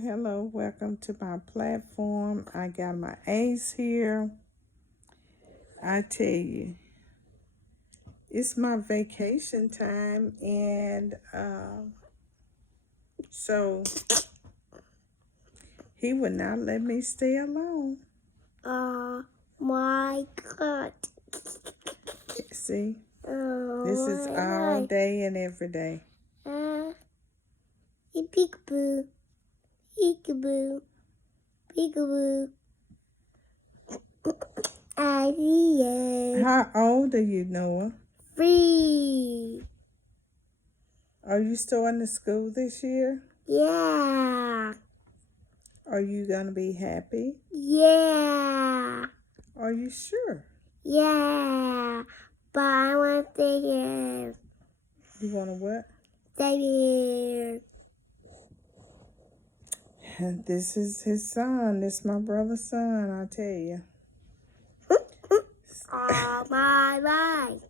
hello. Welcome to my platform. I got my ace here. I tell you, it's my vacation time, and so he would not let me stay alone. Oh my God. See, Oh this is all day and every day. Peekaboo. Peekaboo. Peekaboo. I see it. How old are you, Noah? 3. Are you starting to school this year? Yeah. Are you gonna be happy? Yeah. Are you sure? Yeah. But I want to stay here. You wanna what? Stay here. This is his son. This is my brother's son, I tell you. Oh my life.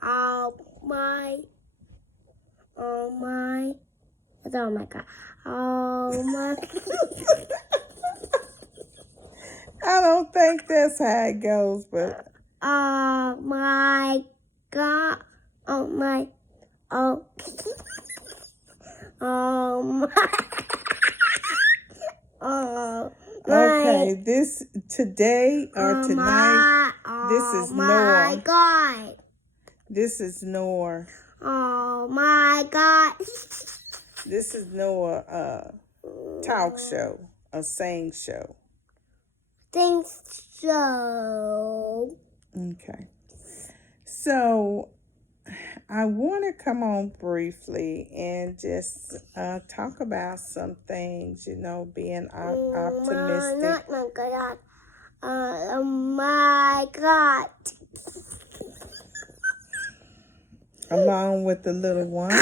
Oh my. Oh my. Oh my God. Oh my. I don't think that's how it goes, but Oh my God. Oh my. Oh. Oh my. Oh my. okay. This today or tonight. This is my Noah. God. This is Noah. Oh my God. This is Noah. Talk show, a sing show. Thanks so. Okay. So I want to come on briefly and just talk about some things, being optimistic. My God. Oh my God. Along with the little one.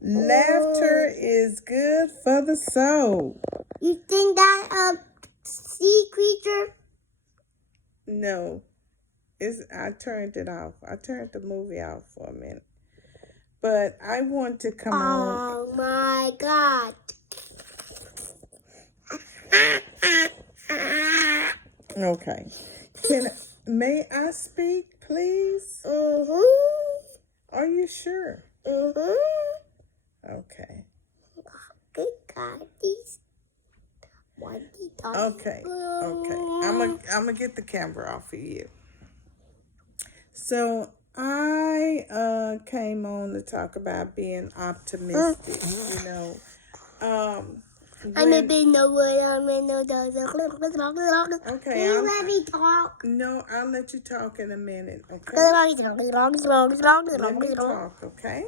Laughter is good for the soul. You think that sea creature? No, I turned it off. I turned the movie off for a minute. But I want to come on. Oh my God. Okay. May I speak, please? Are you sure? Okay. Okay. I'm gonna get the camera off of you. So I came on to talk about being optimistic. I maybe know what I'm in the Okay. Can you let me talk? No, I'll let you talk in a minute. Okay. Let me talk. Okay.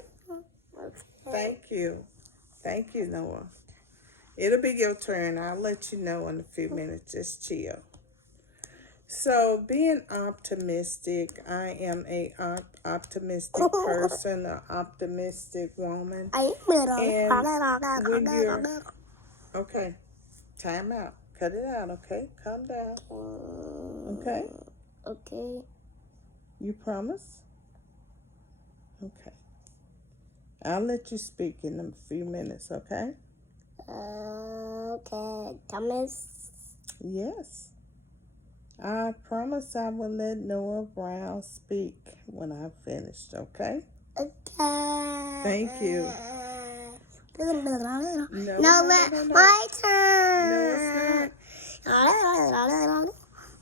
Thank you. Thank you, Noah. It'll be your turn. I'll let you know in a few minutes. Just chill. So, being optimistic, I am a optimistic person, an optimistic woman. And when you're okay, time out. Cut it out. Okay, calm down. Okay. Okay. You promise? Okay. I'll let you speak in a few minutes. Okay. Okay. Thomas. Yes. I promise I will let Noah Brown speak when I've finished, okay? Okay. Thank you. No, No. my turn. No, it's not.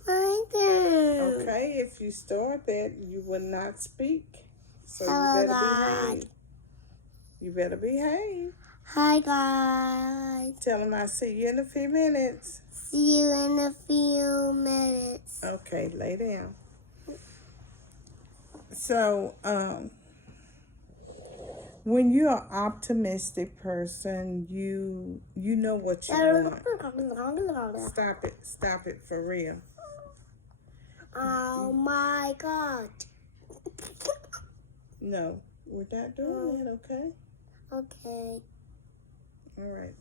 My turn. Okay, if you start that, you will not speak. So Hello, you better God. behave. You better behave. Hi, guys. Tell him I'll see you in a few minutes. See you in a few minutes. Okay, lay down. So, when you're an optimistic person, you know what you want. Stop it for real. Oh my God. No, we're not doing that, okay? Okay. All right.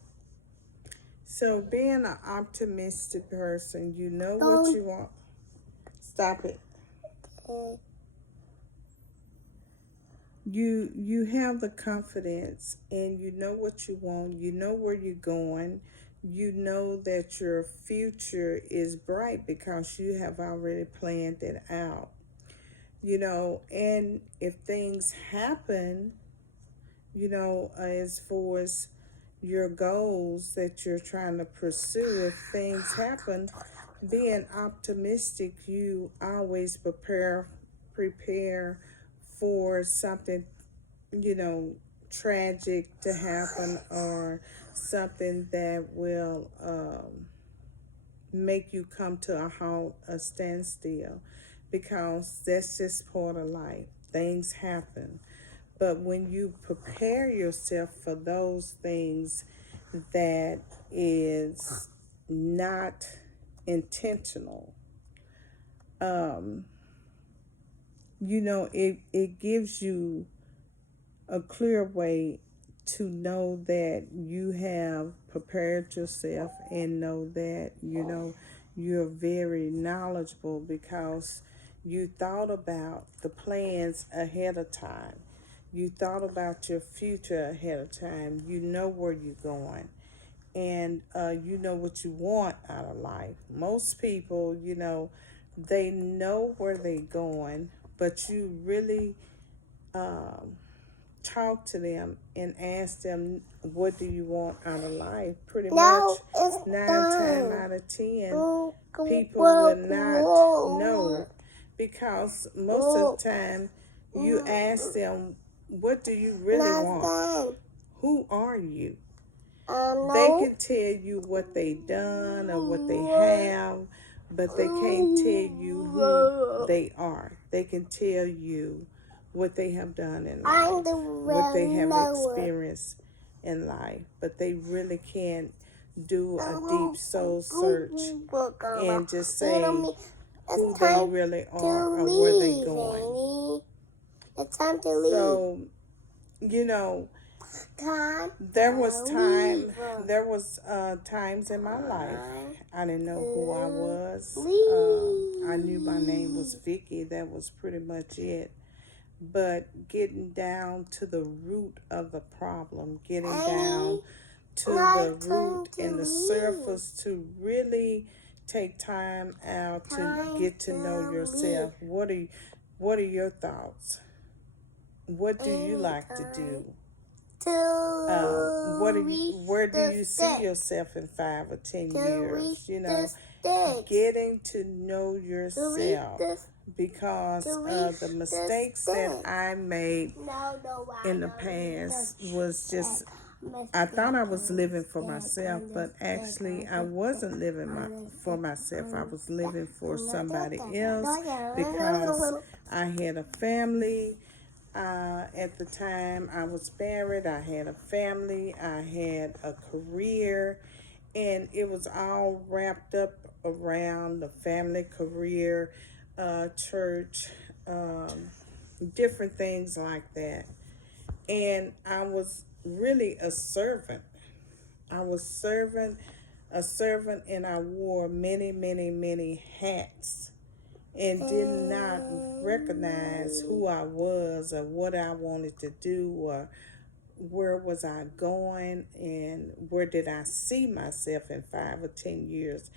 So being an optimistic person, you know what you want. Stop it. Uh, You have the confidence and you know what you want. You know where you're going. You know that your future is bright because you have already planned it out. And if things happen, as far as your goals that you're trying to pursue, if things happen, being optimistic, you always prepare for something, you know, tragic to happen or something that will make you come to a halt, a standstill, because that's just part of life. Things happen. But when you prepare yourself for those things that is not intentional, um, it gives you a clear way to know that you have prepared yourself and know that, you're very knowledgeable because you thought about the plans ahead of time. You thought about your future ahead of time. You know where you're going. And you know what you want out of life. Most people, they know where they're going, but you really talk to them and ask them, what do you want out of life? Pretty no, much it's 9 done. times out of 10, Go, people will go, not go. know, because most of the time you ask them, what do you really Not want? done. Who are you? No. They can tell you what they done or what they have, but they can't tell you who they are. They can tell you what they have done in life, I'm the what they have knower. experienced in life, but they really can't do a deep soul search and just say who they really are or where they're going. Amy. It's time to leave. So, there was times in my life I didn't know who I was. I knew my name was Vicky. That was pretty much it. But getting down to the root of the problem, getting down to the root and the surface, to really take time out to get to know yourself. What are your thoughts? What do you like to do? Where do you see yourself in 5 or 10 years? Getting to know yourself, because the mistakes that I made in the past was just, I thought I was living for myself, but actually I wasn't living for myself. I was living for somebody else because I had a family. At the time I was married, I had a family, I had a career, and it was all wrapped up around the family, career, church, different things like that. And I was really a servant. I was a servant, and I wore many, many, many hats and did not recognize who I was or what I wanted to do or where was I going and where did I see myself in 5 or 10 years.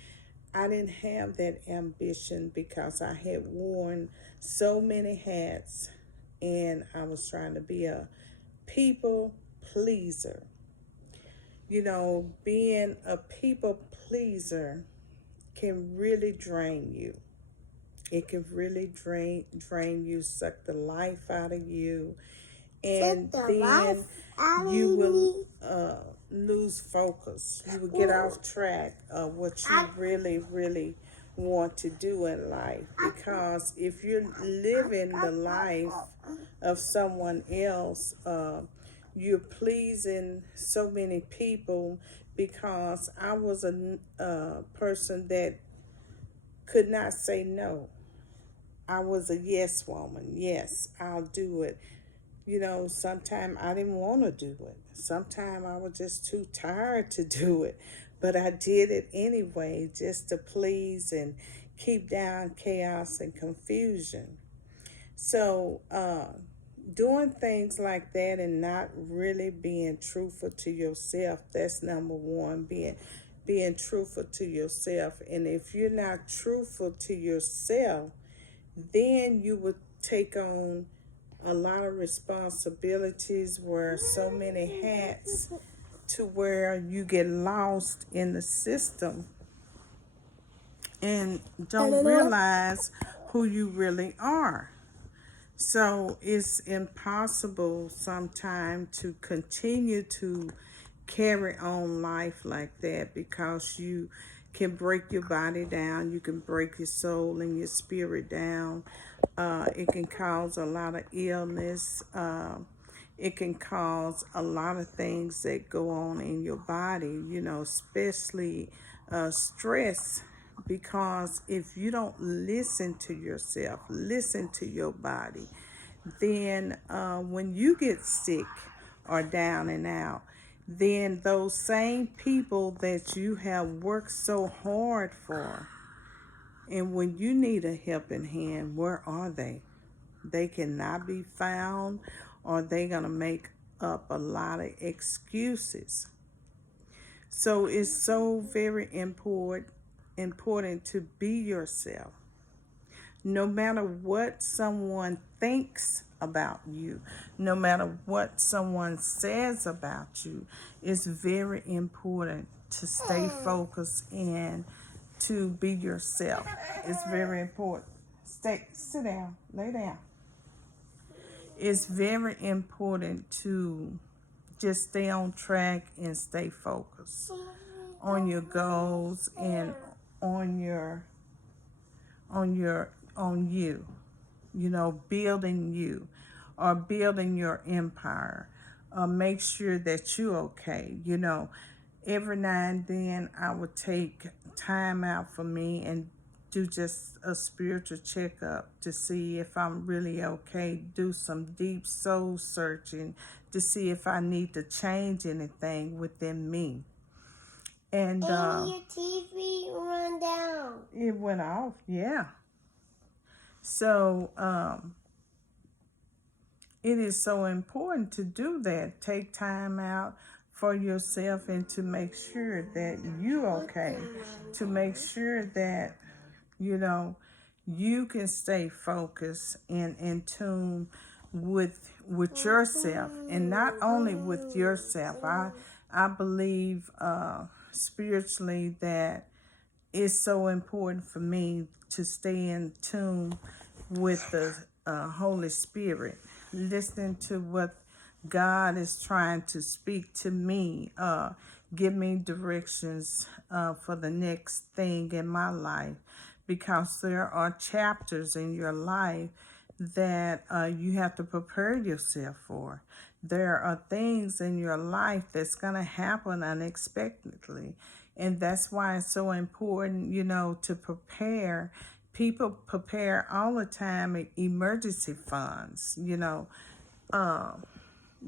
I didn't have that ambition because I had worn so many hats and I was trying to be a people pleaser. Being a people pleaser can really drain you. It can really drain you, suck the life out of you, and then you will lose focus. You will get off track of what you really, really want to do in life. Because if you're living the life of someone else, you're pleasing so many people. Because I was a person that could not say no. I was a yes woman. Yes, I'll do it. Sometimes I didn't want to do it. Sometimes I was just too tired to do it. But I did it anyway, just to please and keep down chaos and confusion. So, doing things like that and not really being truthful to yourself, that's number one, being truthful to yourself. And if you're not truthful to yourself, then you would take on a lot of responsibilities, wear so many hats, to where you get lost in the system and don't realize who you really are. So it's impossible sometimes to continue to carry on life like that, because you can break your body down, you can break your soul and your spirit down. It can cause a lot of illness. It can cause a lot of things that go on in your body, especially stress. Because if you don't listen to yourself, listen to your body, then when you get sick or down and out, then those same people that you have worked so hard for, and when you need a helping hand, where are they? They cannot be found, or they're going to make up a lot of excuses. So it's so very important to be yourself. No matter what someone thinks about you, no matter what someone says about you, it's very important to stay focused and to be yourself. It's very important. Sit down, lay down. It's very important to just stay on track and stay focused on your goals and on you, building you, or building your empire. Make sure that you're okay. Every now and then I would take time out for me and do just a spiritual checkup to see if I'm really okay. Do some deep soul searching to see if I need to change anything within me. And your TV run down. It went off, yeah. So it is so important to do that. Take time out for yourself and to make sure that you're okay. To make sure that, you can stay focused and in tune with yourself, and not only with yourself. I believe spiritually that it's so important for me to stay in tune with the Holy Spirit, listening to what God is trying to speak to me, give me directions for the next thing in my life, because there are chapters in your life that you have to prepare yourself for. There are things in your life that's going to happen unexpectedly. And that's why it's so important, to prepare. People prepare all the time emergency funds,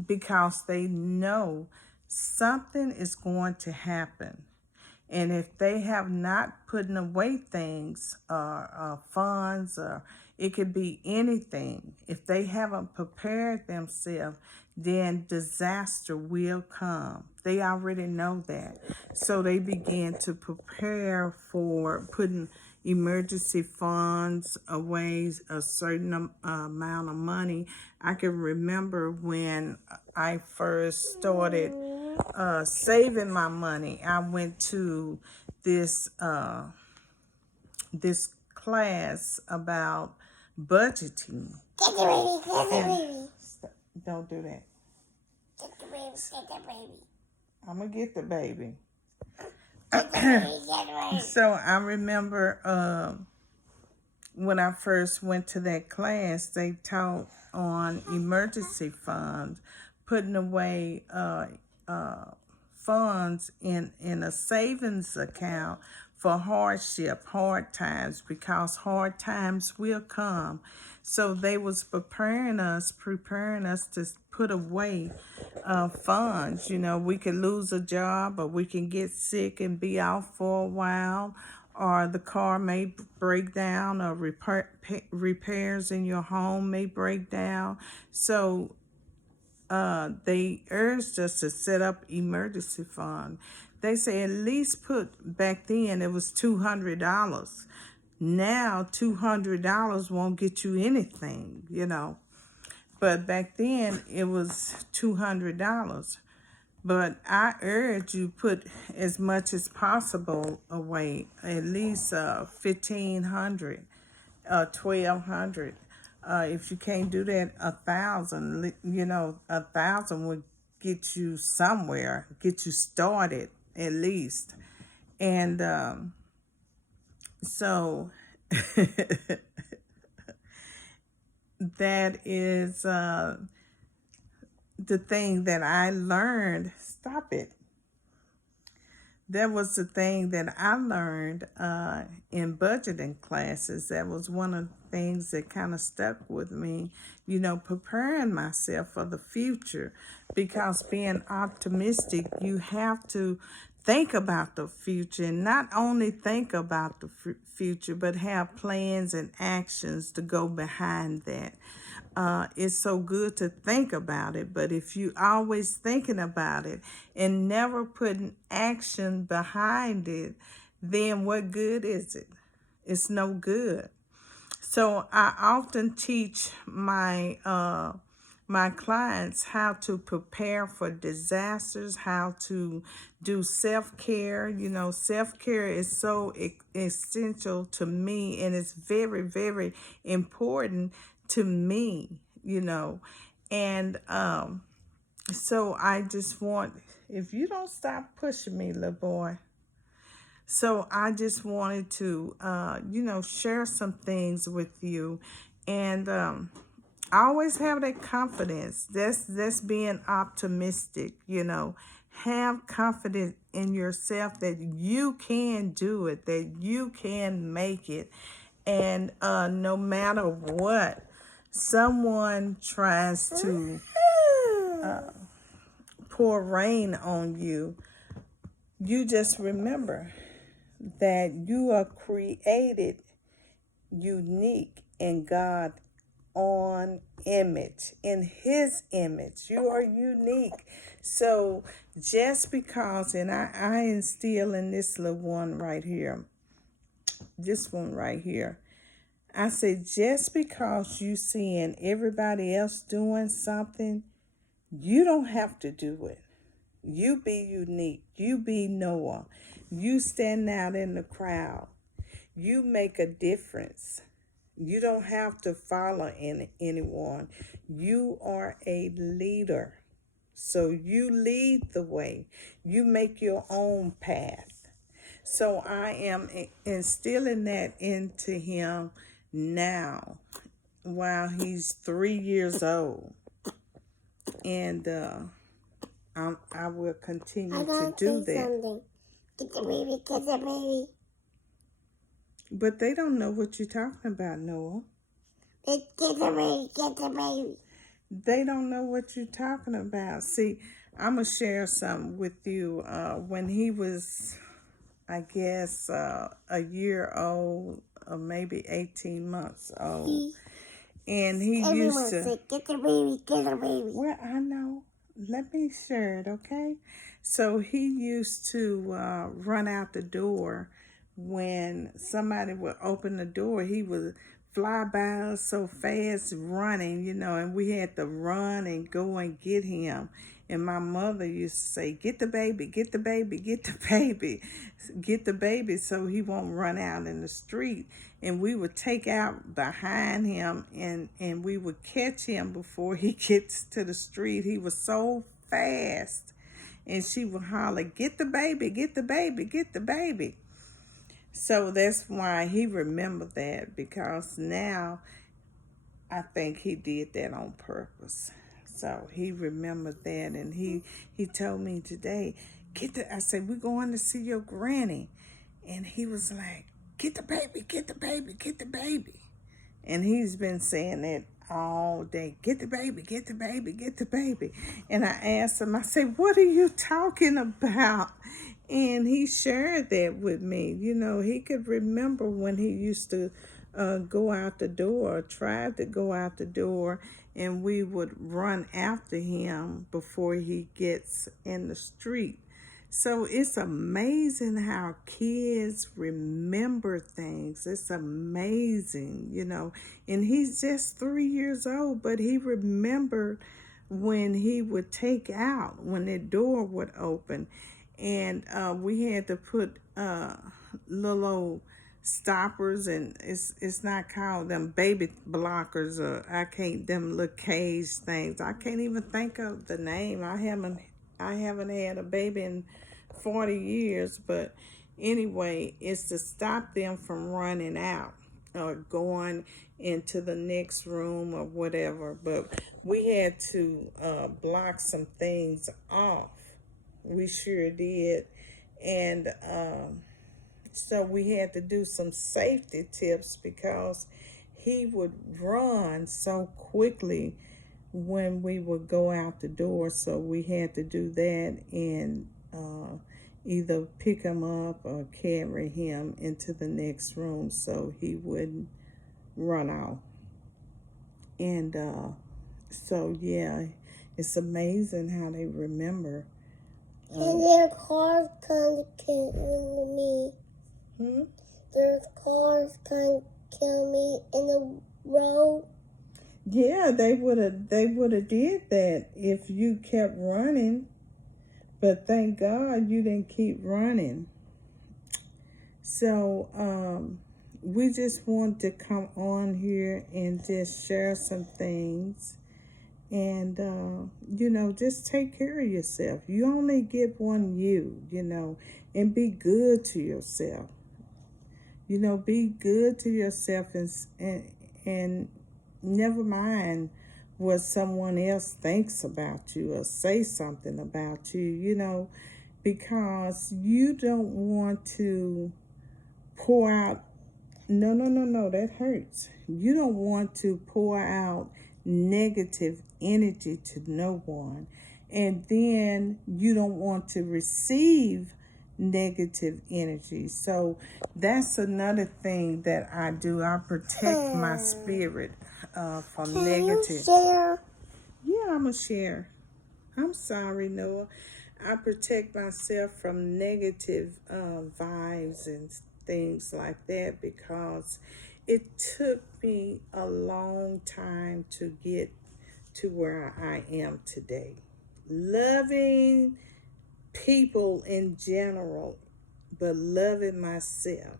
because they know something is going to happen. And if they have not put away things, funds, or it could be anything, if they haven't prepared themselves, then disaster will come. They already know that. So they begin to prepare for putting emergency funds away, a certain amount of money. I can remember when I first started saving my money. I went to this class about budgeting. Get the baby, get the baby. Don't do that. Get the baby, get the baby. I'm gonna get the baby. Get the baby, get the baby. So I remember when I first went to that class, they taught on emergency funds, putting away funds in a savings account for hardship, hard times, because hard times will come. So they was preparing us to put away funds. We could lose a job, or we can get sick and be out for a while, or the car may break down, or repairs in your home may break down. So they urged us to set up emergency fund. They say at least put, back then it was $200. Now $200 won't get you anything, you know. But back then it was $200. But I urge you put as much as possible away, at least $1,500, $1,200. If you can't do that, 1,000. You know, 1,000 would get you somewhere, get you started at least. And so that is the thing that I learned. Stop it. That was the thing that I learned in budgeting classes. That was one of the things that kind of stuck with me, you know, preparing myself for the future. Because being optimistic, you have to think about the future, and not only think about the future, but have plans and actions to go behind that. It's so good to think about it, but if you always thinking about it and never putting action behind it, then what good is it? It's no good. So I often teach my my clients how to prepare for disasters, how to do self-care. You know, self-care is so essential to me, and it's very, very important to me, you know. And so I just want, if you don't stop pushing me, little boy. So I just wanted to, you know, share some things with you. And I always have that confidence. That's being optimistic, you know. Have confidence in yourself that you can do it, that you can make it. And no matter what someone tries to pour rain on you, you just remember that you are created unique in God's own image, in His image. You are unique. So just because, and I instill in this little one right here, this one right here, I say, just because you seeing everybody else doing something, you don't have to do it. You be unique. You be Noah. You stand out in the crowd. You make a difference. You don't have to follow anyone. You are a leader. So you lead the way. You make your own path. So I am instilling that into him now while he's 3 years old. And I will continue to do that. Something. Get the baby, get the baby. But they don't know what you're talking about, Noah. Get the baby, get the baby. They don't know what you're talking about. See, I'm going to share something with you. When he was, I guess, a year old, or maybe 18 months old. And he used to... Say, get the baby, get the baby. Well, I know. Let me share it, okay? So he used to run out the door when somebody would open the door. He would fly by us so fast running, you know, and we had to run and go and get him. And my mother used to say, get the baby, get the baby, get the baby, get the baby so he won't run out in the street. And we would take out behind him and we would catch him before he gets to the street. He was so fast. And she would holler, get the baby, get the baby, get the baby. So that's why he remembered that, because now I think he did that on purpose. So he remembered that, and he told me today, I said, we're going to see your granny. And he was like, get the baby, get the baby, get the baby. And he's been saying that all day, get the baby, get the baby, get the baby. And I asked him, I said, what are you talking about? And he shared that with me. You know, he could remember when he used to go out the door, or tried to go out the door, and we would run after him before he gets in the street. So it's amazing how kids remember things. It's amazing, you know. And he's just 3 years old, but he remembered when he would take out, when the door would open. And we had to put little old stoppers, and it's not called them baby blockers, or I can't, them little cage things. I can't even think of the name. I haven't had a baby in 40 years, but anyway, it's to stop them from running out or going into the next room or whatever. But we had to block some things off. We sure did. And so we had to do some safety tips because he would run so quickly when we would go out the door. So we had to do that, and either pick him up or carry him into the next room so he wouldn't run off. And so, yeah, it's amazing how they remember. And their cars can kill me. Their cars can kill me in the road. Yeah, they would have did that if you kept running. But thank God you didn't keep running. So we just want to come on here and just share some things. And, you know, just take care of yourself. You only get one you know, and be good to yourself. You know, be good to yourself, and never mind what someone else thinks about you or say something about you, you know, because you don't want to pour out. No, that hurts. You don't want to pour out negative energy to no one, and then you don't want to receive negative energy. So that's another thing that I do. I protect my spirit from negative. Share. Yeah, I'm a share. I'm sorry, Noah. I protect myself from negative vibes and things like that because it took me a long time to get to where I am today. Loving people in general, but loving myself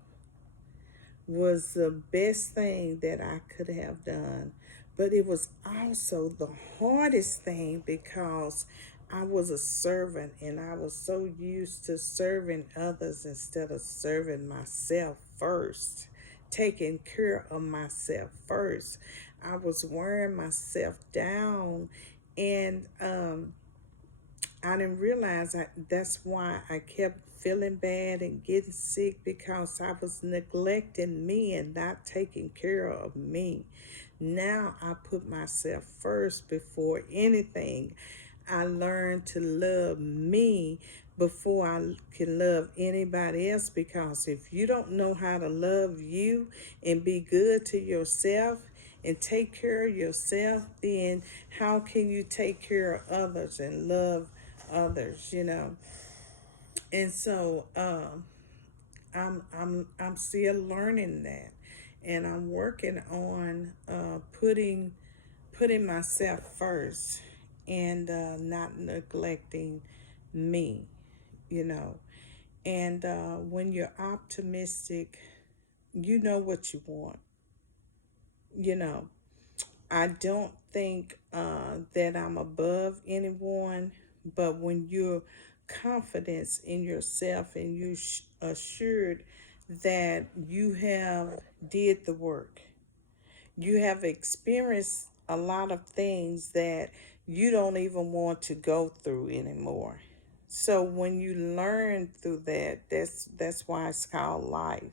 was the best thing that I could have done. But it was also the hardest thing because I was a servant, and I was so used to serving others instead of serving myself first, taking care of myself first. I was wearing myself down, and I didn't realize that's why I kept feeling bad and getting sick, because I was neglecting me and not taking care of me. Now I put myself first before anything. I learned to love me before I can love anybody else, because if you don't know how to love you and be good to yourself and take care of yourself, then how can you take care of others and love others, you know? And so I'm still learning that, and I'm working on putting myself first, and not neglecting me, you know. And when you're optimistic, you know what you want, you know. I don't think that I'm above anyone, but when you're confident in yourself and you assured that you have did the work, you have experienced a lot of things that you don't even want to go through anymore. So when you learn through that, that's why it's called life.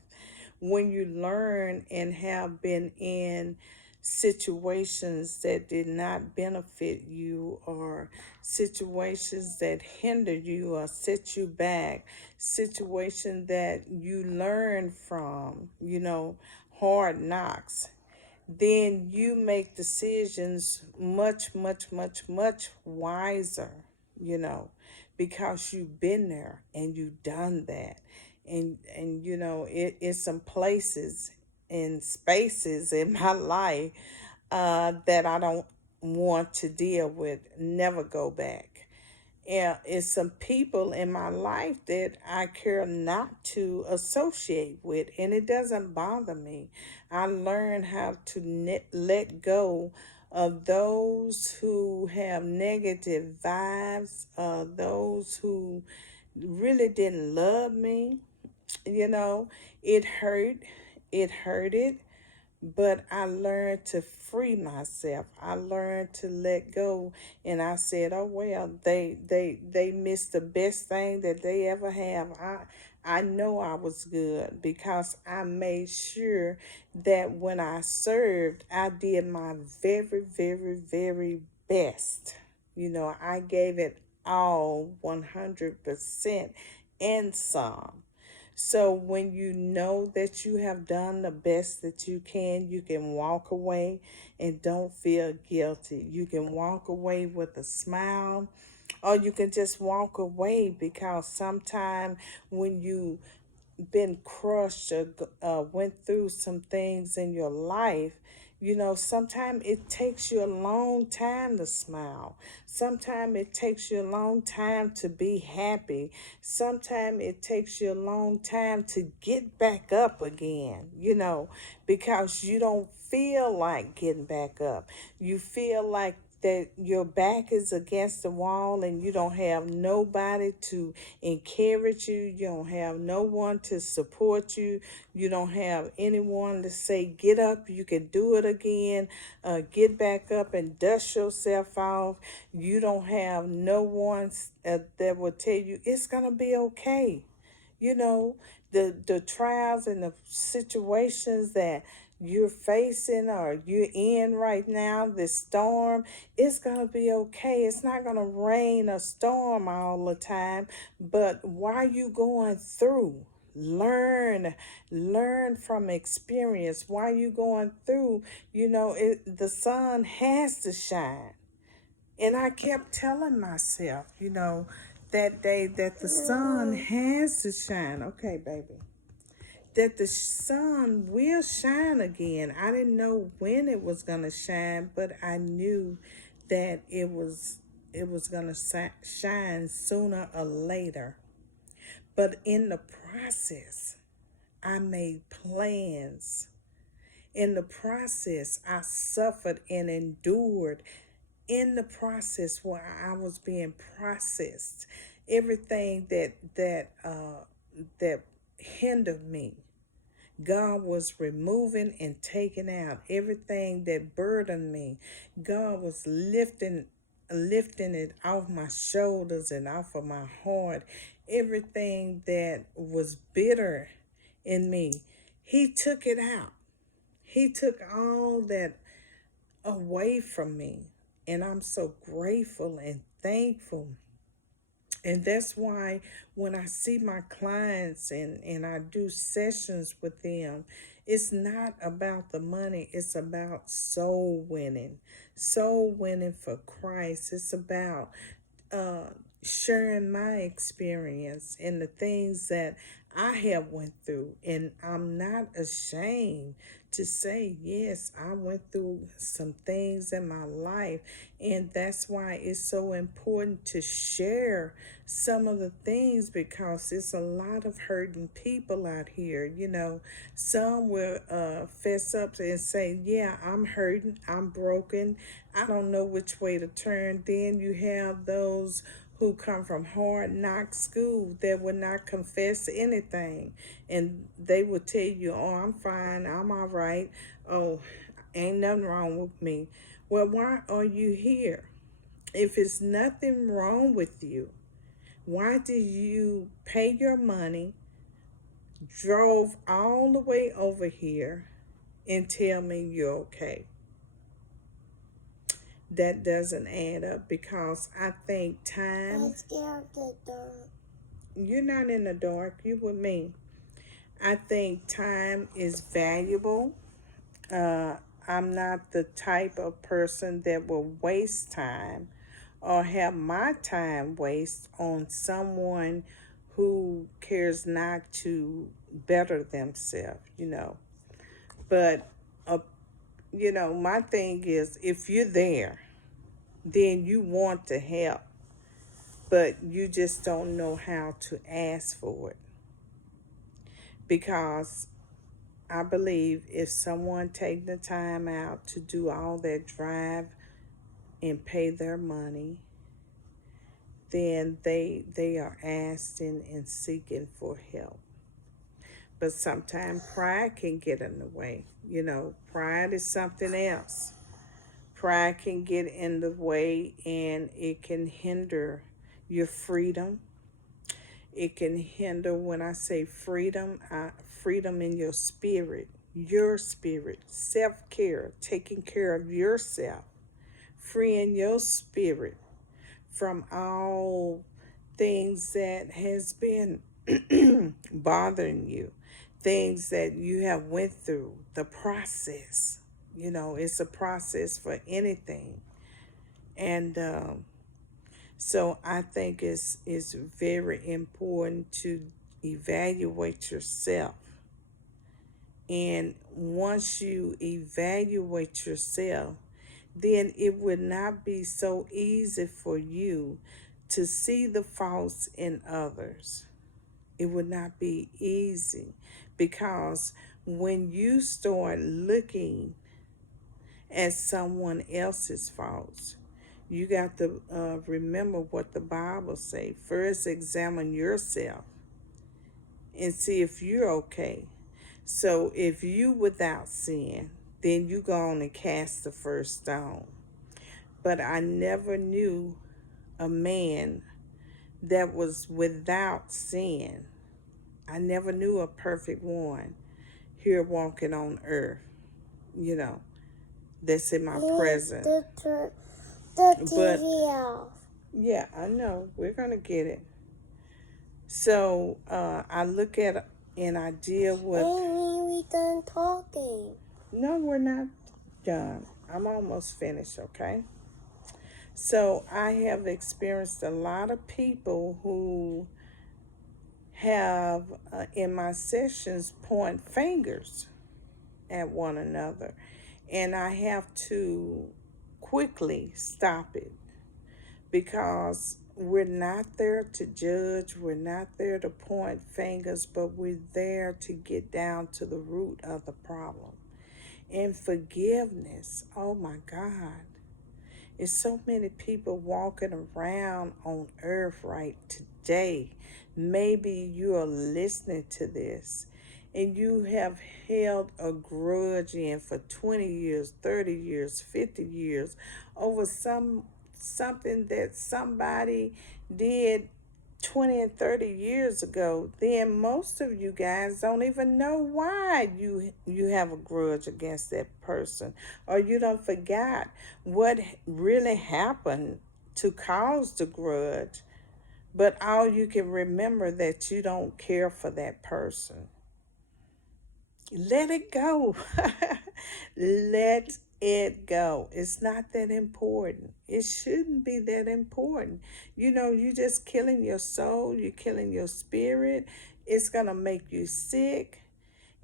When you learn and have been in situations that did not benefit you, or situations that hindered you or set you back, situations that you learn from, hard knocks, then you make decisions much, much, much, much wiser, you know, because you've been there and you've done that. And it's some places and spaces in my life that I don't want to deal with, never go back. Yeah, it's some people in my life that I care not to associate with, and it doesn't bother me. I learned how to let go of those who have negative vibes, those who really didn't love me. You know, it hurt, it hurted, but I learned to free myself. I learned to let go, and I said, "Oh well, they missed the best thing that they ever have." I know I was good because I made sure that when I served, I did my very, very, very best. I gave it all 100% and some. So when you know that you have done the best that you can walk away and don't feel guilty. You can walk away with a smile, or you can just walk away, because sometimes when you been crushed or went through some things in your life, sometimes it takes you a long time to smile. Sometimes it takes you a long time to be happy. Sometimes it takes you a long time to get back up again, because you don't feel like getting back up. You feel like that your back is against the wall and you don't have nobody to encourage you. You don't have no one to support you. You don't have anyone to say, get up, you can do it again, get back up and dust yourself off. You don't have no one that will tell you it's going to be okay. The trials and the situations that you're facing or you're in right now, this storm, it's going to be okay. It's not going to rain or storm all the time, but while you going through, learn from experience. While you going through, the sun has to shine. And I kept telling myself, that day, that the sun has to shine. Okay, baby. That the sun will shine again. I didn't know when it was going to shine, but I knew that it was going to shine sooner or later. But in the process, I made plans. In the process, I suffered and endured. In the process where I was being processed, everything that hindered me, God was removing and taking out. Everything that burdened me, God was lifting it off my shoulders and off of my heart. Everything that was bitter in me, He took it out. He took all that away from me. And I'm so grateful and thankful. And that's why when I see my clients and I do sessions with them, it's not about the money. It's about soul winning for Christ. It's about uh, sharing my experience and the things that I have went through. And I'm not ashamed to say, yes, I went through some things in my life. And that's why it's so important to share some of the things, because it's a lot of hurting people out here. Some will fess up and say, yeah, I'm hurting, I'm broken, I don't know which way to turn. Then you have those who come from hard knock school that will not confess anything. And they will tell you, oh, I'm fine, I'm all right. Oh, ain't nothing wrong with me. Well, why are you here? If it's nothing wrong with you, why did you pay your money, drove all the way over here, and tell me you're okay? that doesn't add up, because I think time, I'm scared of the dark. you're not in the dark, you with me. I think time is valuable. Uh, I'm not the type of person that will waste time or have my time waste on someone who cares not to better themselves, But, my thing is, if you're there, then you want to help, but you just don't know how to ask for it. Because I believe if someone take the time out to do all that drive and pay their money, then they are asking and seeking for help. But sometimes pride can get in the way. Pride is something else. Pride can get in the way, and it can hinder your freedom. It can hinder, when I say freedom, freedom in your spirit, self-care, taking care of yourself, freeing your spirit from all things that has been bothering you, things that you have went through, the process. It's a process for anything. And so I think it's very important to evaluate yourself. And once you evaluate yourself, then it would not be so easy for you to see the faults in others. It would not be easy, because when you start looking at someone else's faults, you got to remember what the Bible say. First, examine yourself and see if you're okay. So if you without sin, then you go on and cast the first stone. But I never knew a man that was without sin. I never knew a perfect one here walking on earth, you know, that's in my present. The But TV off. yeah, I know, we're going to get it. So I look at and I deal with. Amy, we done talking. No, we're not done. I'm almost finished, okay? So I have experienced a lot of people who have, in my sessions, point fingers at one another. And I have to quickly stop it, because we're not there to judge. We're not there to point fingers, but we're there to get down to the root of the problem. And forgiveness, oh my God. There's so many people walking around on earth right today. Maybe you are listening to this and you have held a grudge in for 20 years, 30 years, 50 years over something that somebody did 20 and 30 years ago. Then most of you guys don't even know why you have a grudge against that person, or you don't forgot what really happened to cause the grudge, but all you can remember that you don't care for that person. Let it go. Let it go. It's not that important. It shouldn't be that important. You just killing your soul. You're killing your spirit. It's going to make you sick.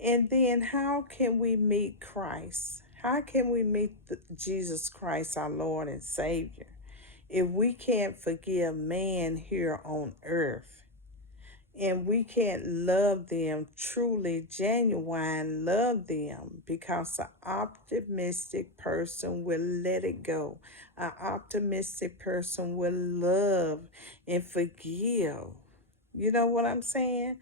And then how can we meet Christ? How can we meet Jesus Christ, our Lord and Savior, if we can't forgive man here on earth? And we can't love them, truly, genuine love them, because an optimistic person will let it go. An optimistic person will love and forgive. You know what I'm saying?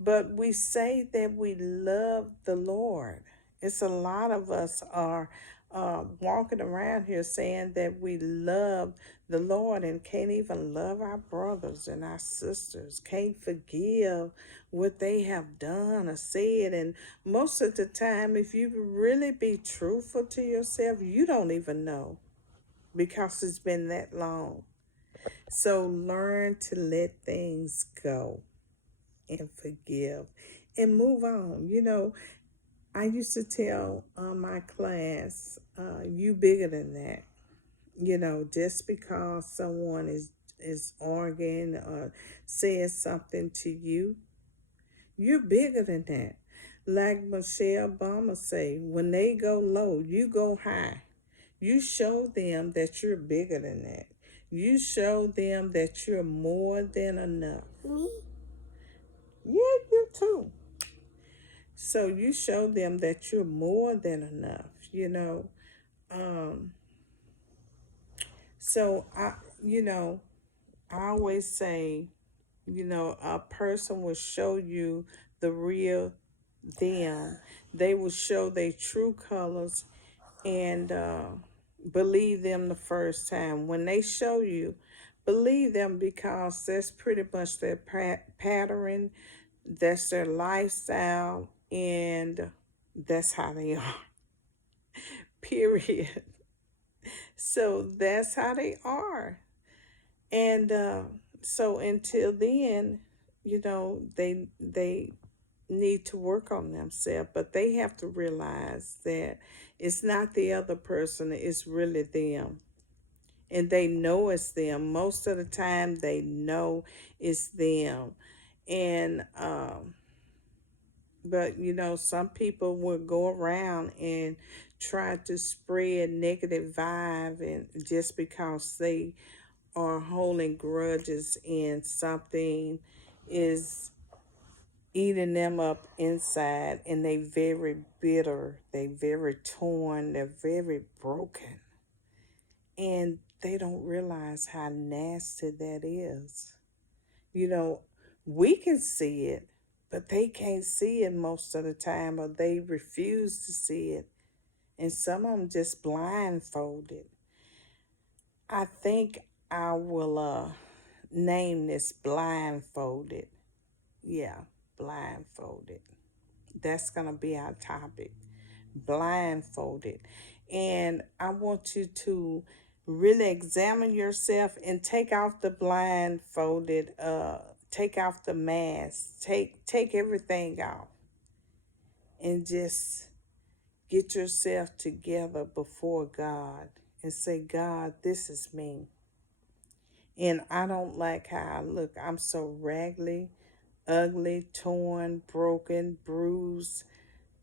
But we say that we love the Lord. It's a lot of us are walking around here saying that we love the Lord and can't even love our brothers and our sisters, can't forgive what they have done or said. And most of the time, if you really be truthful to yourself, you don't even know. because it's been that long. So learn to let things go and forgive and move on. I used to tell my class, you bigger than that. Just because someone is arguing or says something to you, you're bigger than that. Like Michelle Obama say, when they go low, you go high. You show them that you're bigger than that. You show them that you're more than enough. Me? Yeah, you too. So you show them that you're more than enough. Um, so I always say, a person will show you the real them. They will show their true colors and believe them the first time. When they show you, believe them because that's pretty much their pattern, that's their lifestyle, and that's how they are, period. So that's how they are. And so until then, they need to work on themselves, but they have to realize that it's not the other person, it's really them. And they know it's them. Most of the time they know it's them. And but some people will go around and try to spread negative vibe, and just because they are holding grudges and something is eating them up inside, and they very bitter, they very torn, they're very broken, and they don't realize how nasty that is. you know we can see it, but they can't see it most of the time, or they refuse to see it, and some of them just blindfolded. I think I will name this blindfolded. Yeah, blindfolded. That's going to be our topic. Blindfolded. And I want you to really examine yourself and take off the blindfolded, take off the mask, take everything off, and just get yourself together before God and say, God, this is me. And I don't like how I look. I'm so raggedy, ugly, torn, broken, bruised.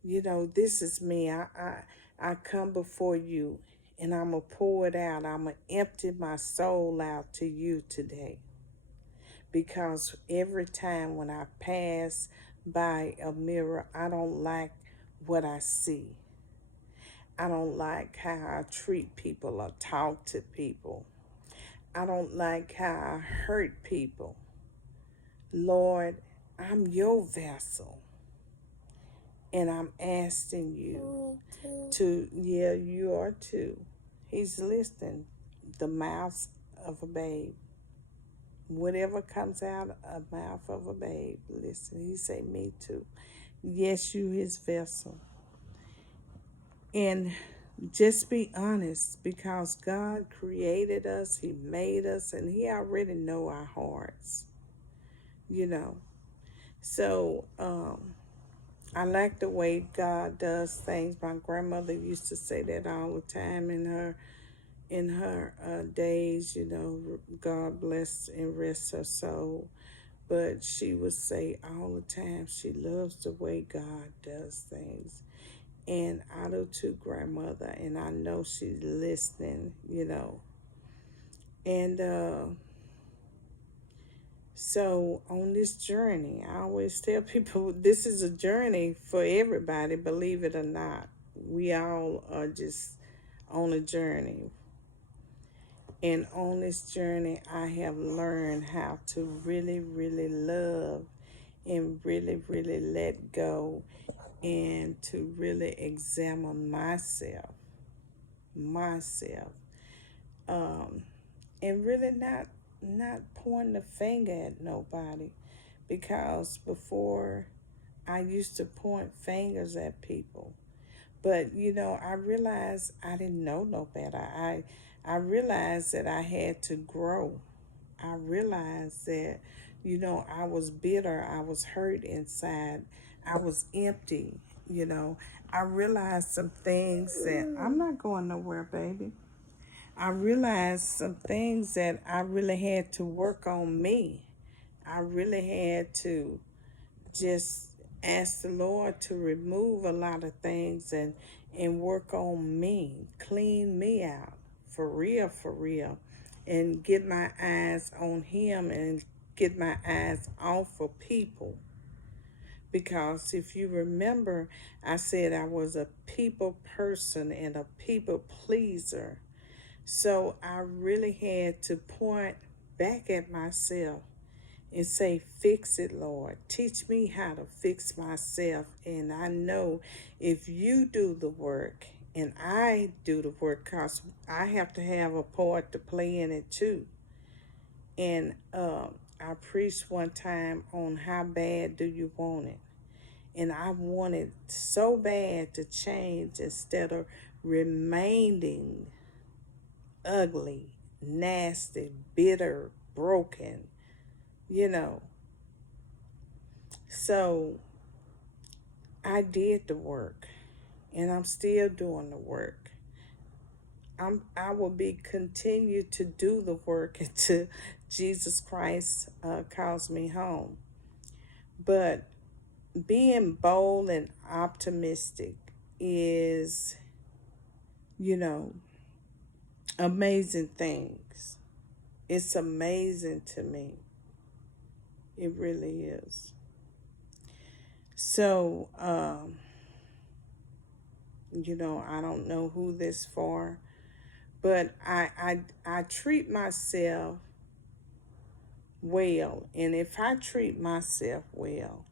This is me. I come before you, and I'm going to pour it out. I'm going to empty my soul out to you today. Because every time when I pass by a mirror, I don't like what I see. I don't like how I treat people or talk to people. I don't like how I hurt people. Lord, I'm your vessel. And I'm asking you to, yeah, you are too. He's listening. The mouth of a babe. Whatever comes out of the mouth of a babe, listen. He say, me too. Yes, you his vessel. And just be honest, because God created us, he made us, and he already know our hearts. So I like the way God does things. My grandmother used to say that all the time in her days. God bless and rest her soul. But she would say all the time she loves the way God does things. And I do too, grandmother, and I know she's listening. And so on this journey, I always tell people this is a journey for everybody, believe it or not. We all are just on a journey. And on this journey, I have learned how to really, really love and really, really let go, and to really examine myself, and really not pointing the finger at nobody, because before I used to point fingers at people. But I realized I didn't know no better. I realized that I had to grow. I realized that, I was bitter. I was hurt inside. I was empty. I realized some things that I'm not going nowhere, baby. I realized some things that I really had to work on me. I really had to just ask the Lord to remove a lot of things and work on me, clean me out for real, and get my eyes on Him and get my eyes off of people. Because if you remember, I said I was a people person and a people pleaser. So I really had to point back at myself and say, fix it, Lord. Teach me how to fix myself. And I know if you do the work and I do the work, because I have to have a part to play in it too. And I preached one time on how bad do you want it? And I wanted so bad to change instead of remaining ugly, nasty, bitter, broken, you know. So I did the work and I'm still doing the work. I will be continue to do the work until Jesus Christ calls me home. But being bold and optimistic is, you know, amazing things. It's amazing to me. It really is. So, I don't know who this for, but I treat myself well. And if I treat myself well,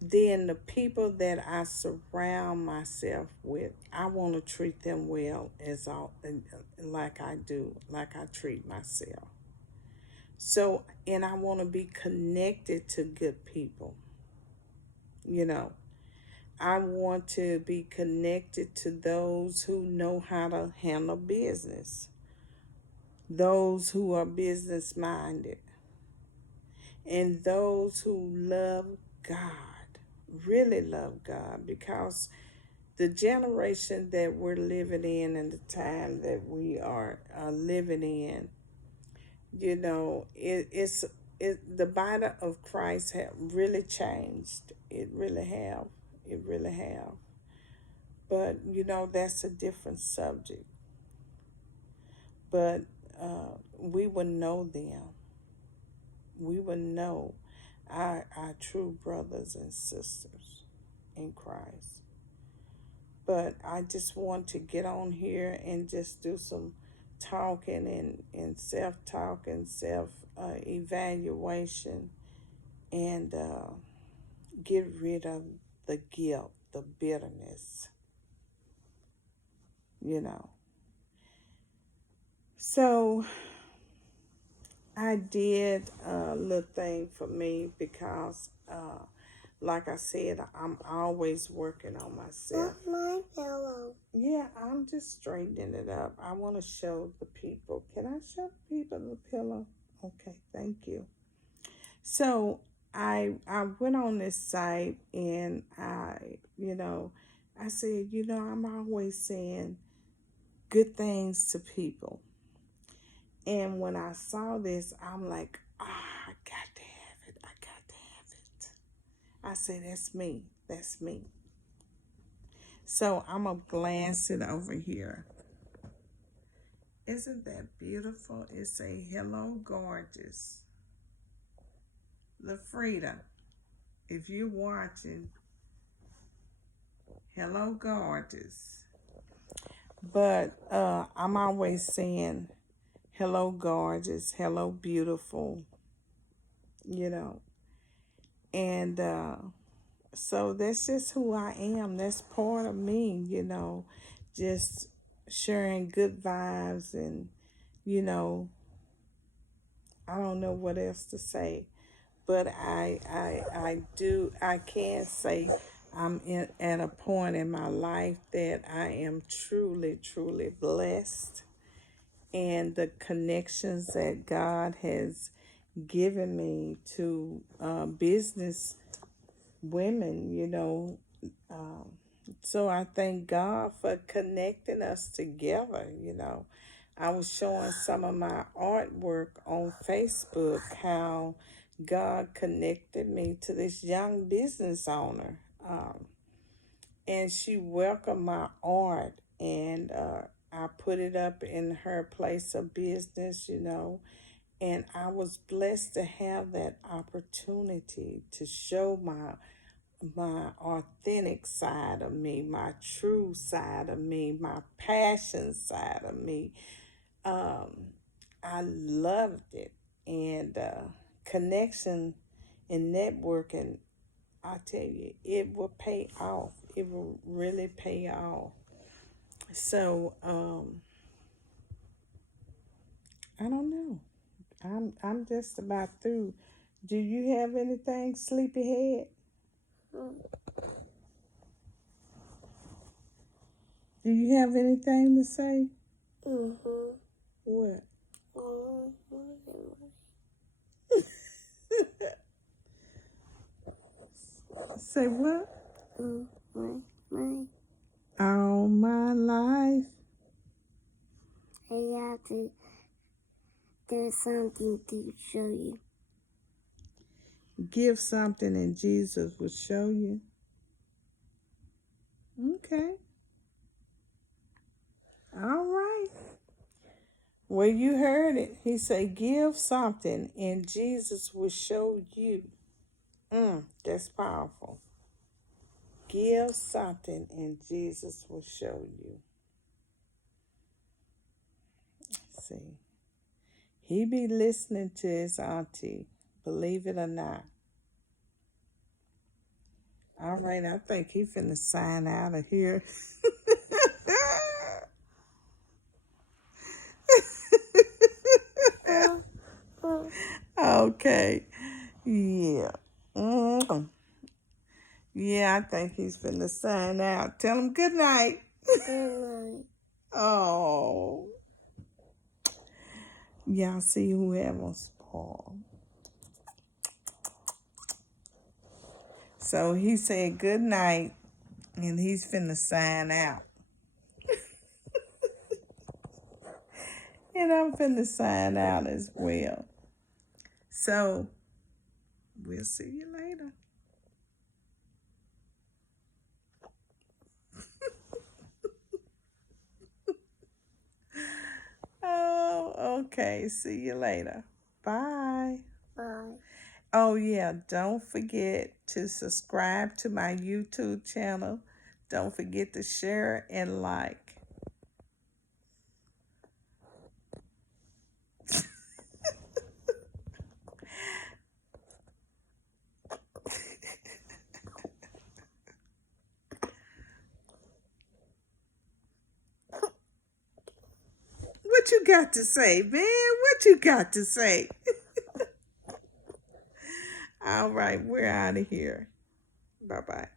then the people that I surround myself with, I want to treat them well like I do, like I treat myself. So, and I want to be connected to good people. I want to be connected to those who know how to handle business, those who are business minded, and those who love God, really love God, because the generation that we're living in and the time that we are living in, the body of Christ have really changed. It really have. It really have. But that's a different subject. But we would know them. We would know our true brothers and sisters in Christ. But I just want to get on here and just do some talking and self-talk and self-evaluation and get rid of the guilt, the bitterness, So I did a little thing for me because, like I said, I'm always working on myself. That's my pillow. Yeah, I'm just straightening it up. I want to show the people. Can I show the people the pillow? Okay, thank you. So I went on this site and I said, I'm always saying good things to people. And when I saw this, I'm like, I got to have it. I got to have it. I said, that's me. That's me. So I'm going to glance it over here. Isn't that beautiful? It's a hello, gorgeous. LaFrida, if you're watching, hello, gorgeous. But I'm always saying, hello, gorgeous. Hello, beautiful. And so that's just who I am. That's part of me, just sharing good vibes and, I don't know what else to say, but I can say I'm at a point in my life that I am truly, truly blessed. and the connections that God has given me to business women, you know. So I thank God for connecting us together, you know. I was showing some of my artwork on Facebook, how God connected me to this young business owner. And she welcomed my art, and I put it up in her place of business, you know. And I was blessed to have that opportunity to show my authentic side of me, my true side of me, my passion side of me. I loved it. And connection and networking, I tell you, it will pay off. It will really pay off. So I don't know. I'm just about through. Do you have anything, sleepyhead? Do you have anything to say? Mm-hmm. What? Say what? All my life. I have to do something to show you. Give something and Jesus will show you. Okay. All right. Well, you heard it. He said, give something and Jesus will show you. That's powerful. Give something and Jesus will show you. Let's see. He be listening to his auntie, believe it or not. All right, I think he finna sign out of here. Okay. Yeah. Yeah, I think he's finna sign out. Tell him good night. Good night. Oh. Y'all see who have on spoil. So he said good night and he's finna sign out. And I'm finna sign out as well. So we'll see you later. Oh, okay. See you later. Bye. Bye. Oh, yeah. Don't forget to subscribe to my YouTube channel. Don't forget to share and like. What you got to say, man? What you got to say? All right. We're out of here. Bye-bye.